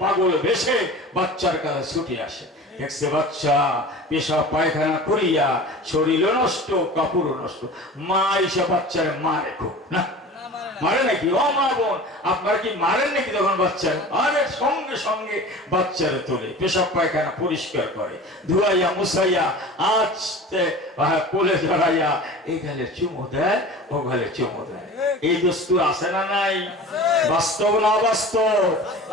পাগল বেশে বাচ্চার কাছে ছুটে আসে। দেখছে বাচ্চা পেশাব পায়খানা করিয়া শরীর নষ্ট, কাপড় নষ্ট, মা এসে বাচ্চার মারে খুব না, মারে নাকি? ও মা বোন, আপনারা কি মারেন নাকি তখন বাচ্চার? আরে সঙ্গে সঙ্গে বাচ্চার তোলে, পেশাব পায়খানা পরিষ্কার করে, ধুয়াইয়া মুছাইয়া আস্তে কোলে ধরাইয়া এই গালে চুমু দেয়, ও গালে চুমু দেয়। এই দস্তুর আছে না নাই? বাস্তব না বাস্তব?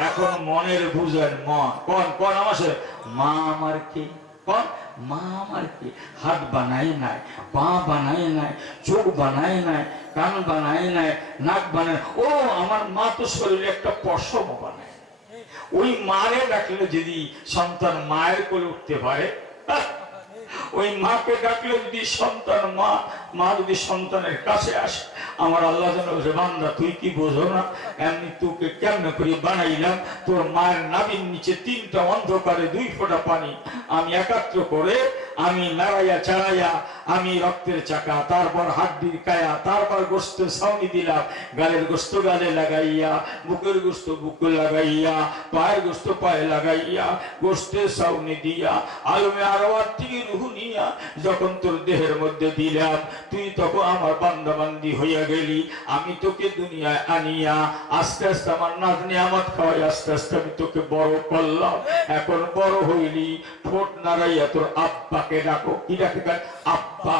এখন মনের বুঝেন মন কোন কোন আমার সাথে, মা আমার কি? কোন মা আমার কি? হাত বানাই নাই, পা বানাই নাই, চোখ বানাই নাই, কান বানাই নাই, নাক বানাই। ও আমার মা তো শরীরে একটা পশম বানায়। ওই মারে ডাকলে যদি সন্তান মায়ের কোলে উঠতে পারে, ওই মাকে ডাকলে যদি সন্তান মা যদি সন্তানের কাছে আসে, আমার আল্লাহ যেন বান্দা তুই কি বোঝো না, এমনি তোকে কেমনে করে বানাইলাম, তোর মায়ের নাভির নিচে 3টা অন্ধকারে 2 ফোঁটা পানি আমি একাত্র করে আমি নাড়াইয়া চাড়াইয়া আমি রক্তের চাকা, তারপর হাড্ডির কায়া, তারপর গোস্তের ছাউনি দিলাম, গালের গোস্ত গালে লাগাইয়া, বুকের গোস্ত বুকে লাগাইয়া, পায়ের গোস্ত পায়ে লাগাইয়া, গোস্তের ছাউনি দিয়া আলমে আরওয়ার থেকে রুহ নিয়া যখন তোর দেহের মধ্যে দিলাম, তুই তখন আমার বান্দাবান্দি হইয়া গেলি। আমি তোকে দুনিয়ায় আনিয়া আস্তে আস্তে আমার নাজ নিয়ামত খাওয়াই আস্তে আস্তে আমি তোকে বড় করলাম। এখন বড় হইলি, ঠোঁট নাড়াইয়া তোর আব্বাকে ডাকো। কি ডাকে? আব্বা,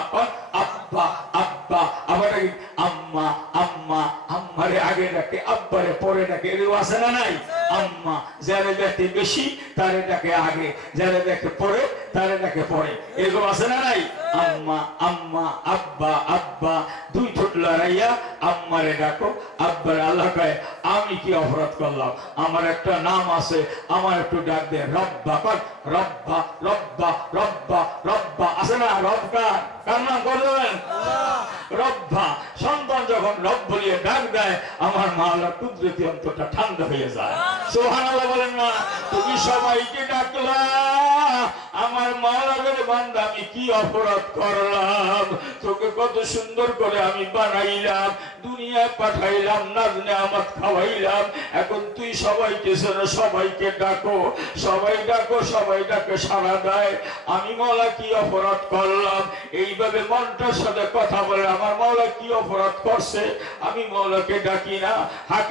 আব্বা, আব্বা। আবার ডাকি আম্মা, আম্মা। আম্মারে আগে ডাকে, আব্বারে পরে ডাকে। এরকম আছে না নাই? আম্মা যারা দেখে বেশি তারে ডাকে আগে, যারা দেখে পরে তারে ডাকে পরে। এরকম আছে না নাই? আম্মা, আম্মা, আব্বা, আব্বা। 2 ঠোঁট লড়াইয়া আম্মারে ডাকো, আব্বারে। আল্লাহ কয় আমি কি অপরাধ করলাম? আমার একটা নাম আছে, আমার একটু ডাক দে। রব্বা কর, রব্বা, রব্বা, রব্বা, রব্বা। আছে না? রব্বা কার নাম করবেন? রব্বা। সন্তান যখন রব বলিয়ে ডাক দেয়, আমার মা আল্লাহ কুদরতি অন্তরটা ঠান্ডা হয়ে যায়। সুবহানাল্লাহ বলেন না? তুমি সবাইকে ডাকলা, আমার মাওলার বান্দা আমি কি অপরাধ করলাম? তোকে কত সুন্দর করে আমি বানাইলাম, দুনিয়ায় পাঠাইলাম, নাজ নিয়ামত খাওয়াইলাম। এখন তুই সবাইকে সবাইকে ডাকো, সবাই ডাকো, সবাই ডাকে সাড়া দেয়। আমি মাওলা কি অপরাধ করলাম? এইভাবে মনটার সাথে কথা বলে আমার মাওলা কি অপরাধ করছে? আমি মাওলাকে ডাকি না।